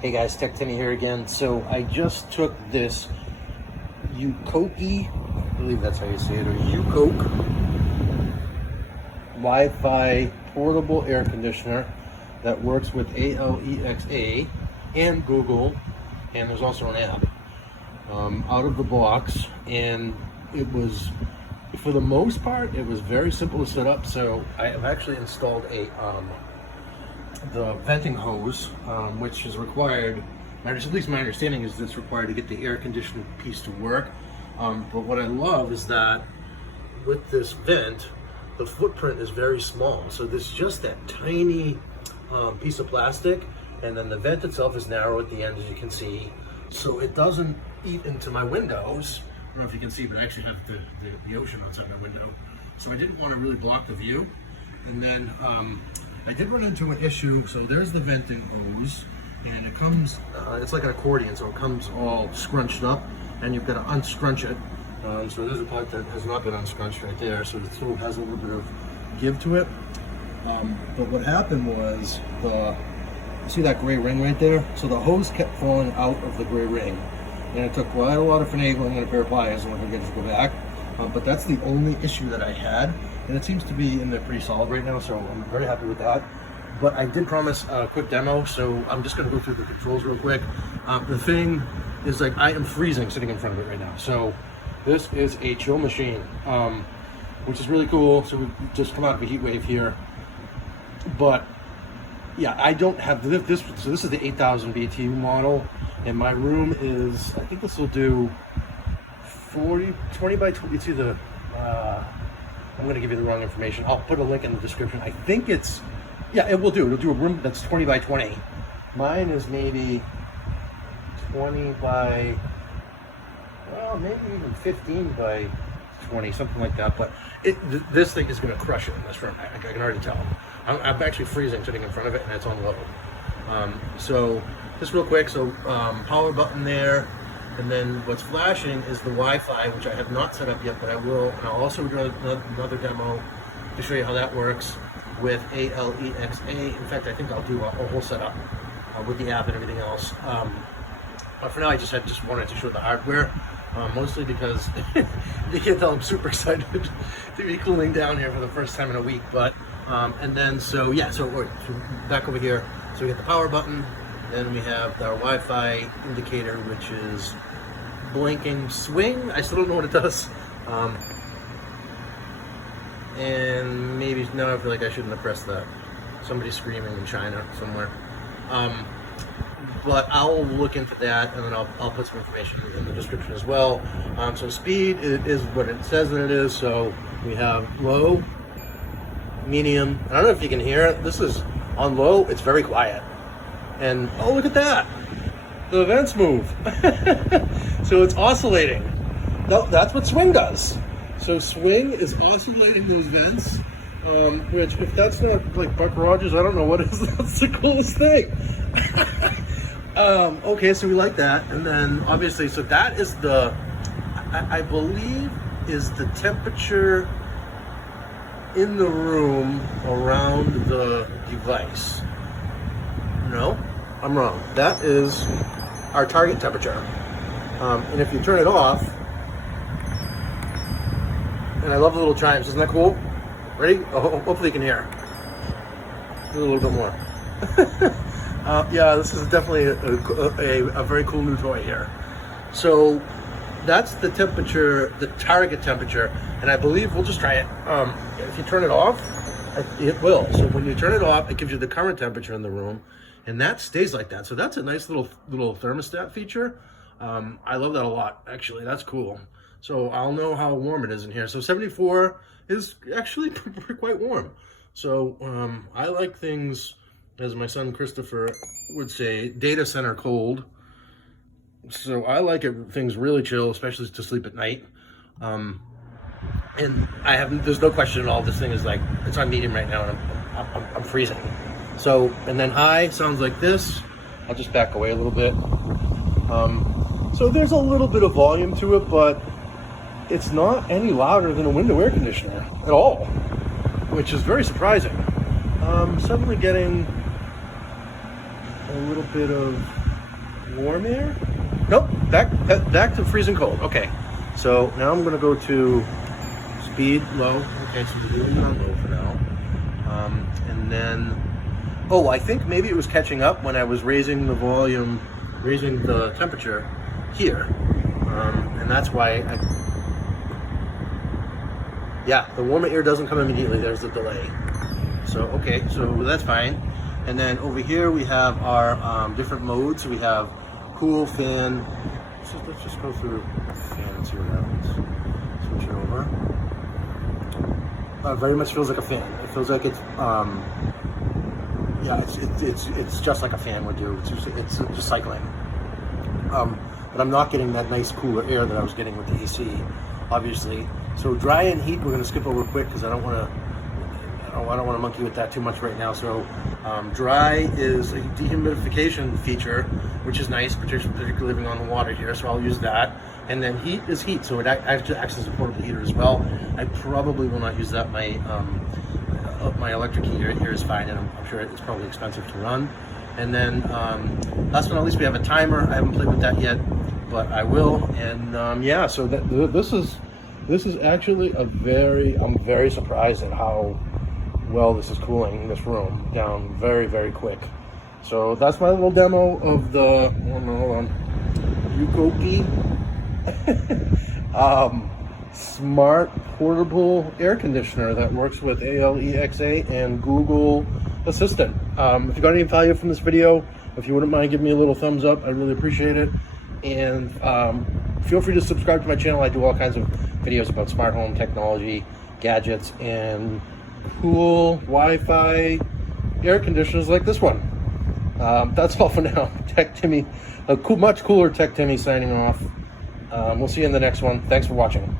Hey guys, Tech Timmy here again. So I just took this UKOKE, I believe that's how you say it, or UKOKE Wi-Fi portable air conditioner that works with Alexa and Google, and there's also an app out of the box. And it was, for the most part, it was very simple to set up. So I have actually installed the venting hose, which is required, at least my understanding is it's required to get the air conditioning piece to work. But what I love is that with this vent, the footprint is very small. So there's just that tiny piece of plastic, and then the vent itself is narrow at the end, as you can see. So it doesn't eat into my windows. I don't know if you can see, but I actually have the ocean outside my window. So I didn't want to really block the view. And then I did run into an issue. So there's the venting hose, and it comes, it's like an accordion, so it comes all scrunched up, and you've got to unscrunch it. So there's a part that has not been unscrunched right there, so it still has a little bit of give to it. But what happened was, see that gray ring right there? So the hose kept falling out of the gray ring, and it took quite a lot of finagling and a pair of pliers in order to get it to go back. But that's the only issue that I had, and it seems to be in there pretty solid right now, so I'm very happy with that. But I did promise a quick demo, so I'm just gonna go through the controls real quick. The thing is, like, I am freezing sitting in front of it right now. So this is a chill machine, which is really cool. So we just come out of a heat wave here. But yeah, I don't have this, so this is the 8000 BTU model, and my room is, I think this will do 20 by 20, it's either, I'm gonna give you the wrong information. I'll put a link in the description. I think it's, yeah, it'll do a room that's 20 by 20. Mine is maybe 20 by, well, maybe even 15 by 20, something like that. But this thing is gonna crush it in this room. I can already tell. I'm actually freezing sitting in front of it, and it's on low. So just real quick, so power button there. And then what's flashing is the Wi-Fi, which I have not set up yet, but I will. And I'll also do another demo to show you how that works with Alexa. In fact, I think I'll do a whole setup with the app and everything else. But for now, I just wanted to show the hardware, mostly because you can tell I'm super excited to be cooling down here for the first time in a week. But and then so back over here. So we get the power button. Then we have our Wi-Fi indicator, which is blinking swing. I still don't know what it does. And maybe now I feel like I shouldn't have pressed that. Somebody's screaming in China somewhere. But I'll look into that, and then I'll put some information in the description as well. So speed is what it says that it is. So we have low, medium. I don't know if you can hear it. This is on low. It's very quiet. And oh, look at that! The vents move. So it's oscillating. No, that's what swing does. So swing is oscillating those vents, which, if that's not like Buck Rogers, I don't know what is. That's the coolest thing. Okay, so we like that. And then obviously, so that is the, I believe, is the temperature in the room around the device. No, I'm wrong. That is our target temperature. And if you turn it off, and I love the little chimes, isn't that cool? Ready? Oh, hopefully you can hear. Do a little bit more. Yeah, this is definitely a very cool new toy here. So that's the temperature, the target temperature, and I believe we'll just try it. If you turn it off, it will. So when you turn it off, it gives you the current temperature in the room, and that stays like that. So that's a nice little thermostat feature. I love that a lot, actually. That's cool. So I'll know how warm it is in here. So 74 is actually quite warm. So I like things, as my son Christopher would say, data center cold. So I like things really chill, especially to sleep at night. And there's no question at all, this thing is like, it's on medium right now, and I'm freezing. So, and then high sounds like this. I'll just back away a little bit. So there's a little bit of volume to it, but it's not any louder than a window air conditioner at all, which is very surprising. Suddenly getting a little bit of warm air? Nope, back to freezing cold. Okay, so now I'm gonna go to speed low. Okay, so we're doing it on low for now. And then, oh, I think maybe it was catching up when I was raising the volume, raising the temperature here. And that's why yeah, the warmer air doesn't come immediately, there's the delay. So, okay, so that's fine. And then over here we have our different modes. So we have cool, fan. Let's just go through fan and see what happens. Switch it over. Very much feels like a fan. It feels like it's, yeah, it's just like a fan would do. It's just cycling. But I'm not getting that nice cooler air that I was getting with the AC, obviously. So dry and heat, we're going to skip over quick because I don't want to monkey with that too much right now. So dry is a dehumidification feature, which is nice, particularly living on the water here. So I'll use that. And then heat is heat, so it actually acts as a portable heater as well. I probably will not use that. My electric heater here is fine, and I'm sure it's probably expensive to run. And then last but not least, we have a timer. I haven't played with that yet, but I will. And yeah, so this is actually I'm very surprised at how well this is cooling this room down very, very quick. So that's my little demo of the UKOKE smart portable air conditioner that works with Alexa and Google Assistant. If you got any value from this video, if you wouldn't mind giving me a little thumbs up, I'd really appreciate it. And feel free to subscribe to my channel. I do all kinds of videos about smart home technology, gadgets, and cool Wi-Fi air conditioners like this one. That's all for now. Tech Timmy, much cooler Tech Timmy signing off. We'll see you in the next one. Thanks for watching.